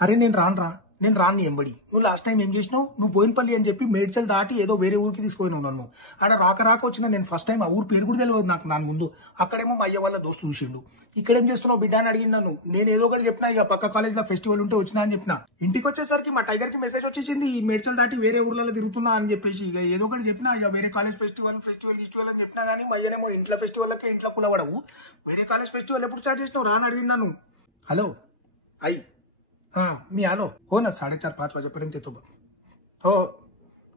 అరే నేను రాను నీ ఎంబడి. నువ్వు లాస్ట్ టైం ఏం చేసినావు? నువ్వు బోయినపల్లి అని చెప్పి మేడ్చల్ దాటి ఏదో వేరే ఊరికి తీసుకుపోయినావు నన్ను. ఆడ రాక వచ్చిన నేను ఫస్ట్ టైం ఆ ఊరు పేరు కూడా తెలియదు నాకు నా ముందు. అక్కడేమో మా అయ్య వాళ్ళ దోస్తు చూసిండు. ఇక్కడేం చేస్తున్నావు బిడ్డ అని అడిగింది నన్ను. నేను ఏదో ఒకటి చెప్పినా, ఇక పక్క కాలేజ్ లో ఫెస్టివల్ ఉంటే వచ్చినా అని చెప్పిన. ఇంటికి వచ్చేసరికి మా టైగర్ కి మెసేజ్ వచ్చేసింది, ఈ మేడ్చల్ దాటి వేరే ఊర్లలో తిరుగుతున్నా అని చెప్పేసి. ఇక ఏదో ఒకటి చెప్పినా, ఇక వేరే కాలేజ్ ఫెస్టివల్ అని చెప్పినా కానీ మా అయ్యనేమో ఇంట్లో ఫెస్టివల్కే ఇంట్లో కులవడవు. వేరే కాలేజ్ ఫెస్టివల్ ఎప్పుడు స్టార్ట్ చేసినావు రా అని అడిగింది నన్ను. హలో आई हाँ मी आलो हो ना 4:30-5 वाजेपर्यंत येतो बघ. हो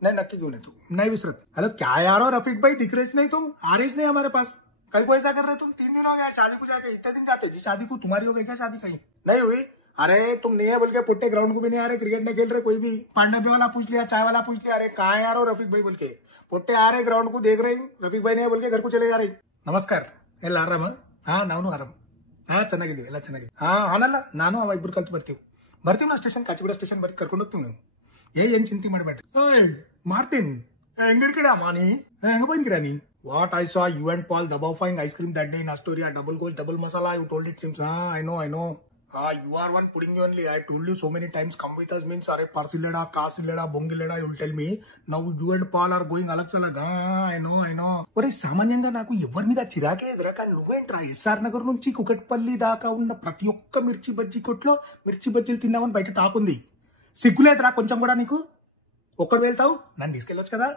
नहीं नक्की घेऊन येतो, नहीं विसरत. हेलो क्या यार हो रफीक भाई, दिख रहे नहीं तुम, आ रहे नहीं हमारे पास. कहीं को ऐसा कर रहे तुम? 3 दिन हो गया शादी को जाके, इतने दिन जाते जी शादी को. तुम्हारी हो गई क्या शादी? कहीं नहीं हुई? अरे तुम नहीं है बोल के पुट्टे ग्राउंड को भी नहीं आ रहे, क्रिकेट नहीं खेल रहे कोई भी. पांडे वाला पूछ लिया, चाय वाला पूछ लिया, अरे कहाँ यार हो रफीक भाई बोल के. पुट्टे आ रहे ग्राउंड को देख रहे, रफीक भाई नहीं है बोल के घर को चले जा रही. नमस्कार ಎಲ್ಲ ಆರಾಮ? ಹಾ ನಾನು ಆರಾಮ. ಹಾ ಚೆನ್ನಾಗಿದ್ದೀವಿ, ಎಲ್ಲ ಚೆನ್ನಾಗಿದೆ. ಹಾ ಅವನಲ್ಲ ನಾನು ಅವ ಇಬ್ರು ಕಲ್ತು ಬರ್ತೀವಿ ನಾ ಸ್ಟೇಷನ್, ಕಾಚಿಗೂಡ ಸ್ಟೇಷನ್ ಬರ್ತಿ ಕರ್ಕೊಂಡು ಹೋಗ್ತೀವಿ ನೀವು. ಏನ್ ಚಿಂತೆ ಮಾಡಬೇಡ್ರಿ. ಮಾರ್ಟಿನ್ ಹೆಂಗಿರ್ಕಡೆ ಮಾನಿ ಹೆಂಗ ಬಂದಿರಾ ನೀ? What I saw you and Paul dabafying ice cream that day in Astoria, double ghost, double masala, you told it seems. I know. You are one pudding only. I told you so many times, come with us means, are parsileda, kasileda, bongileda, you will tell me. Now you and Paul are going alag salag. I know. ఒరే సామాన్యంగా నాకు ఎవరి మీద చిరాకే ఎదురా, కానీ నువ్వేంట్రా SR Nagar నుంచి కుకట్పల్లి దాకా ఉన్న ప్రతి ఒక్క మిర్చి బజ్జీ కొట్లో మిర్చి బజ్జీలు తిన్నామని బయట టాక్ ఉంది. సిగ్గులేదురా కొంచెం కూడా నీకు? ఒక్కడు వెళ్తావు, నన్ను తీసుకెళ్ళొచ్చు కదా.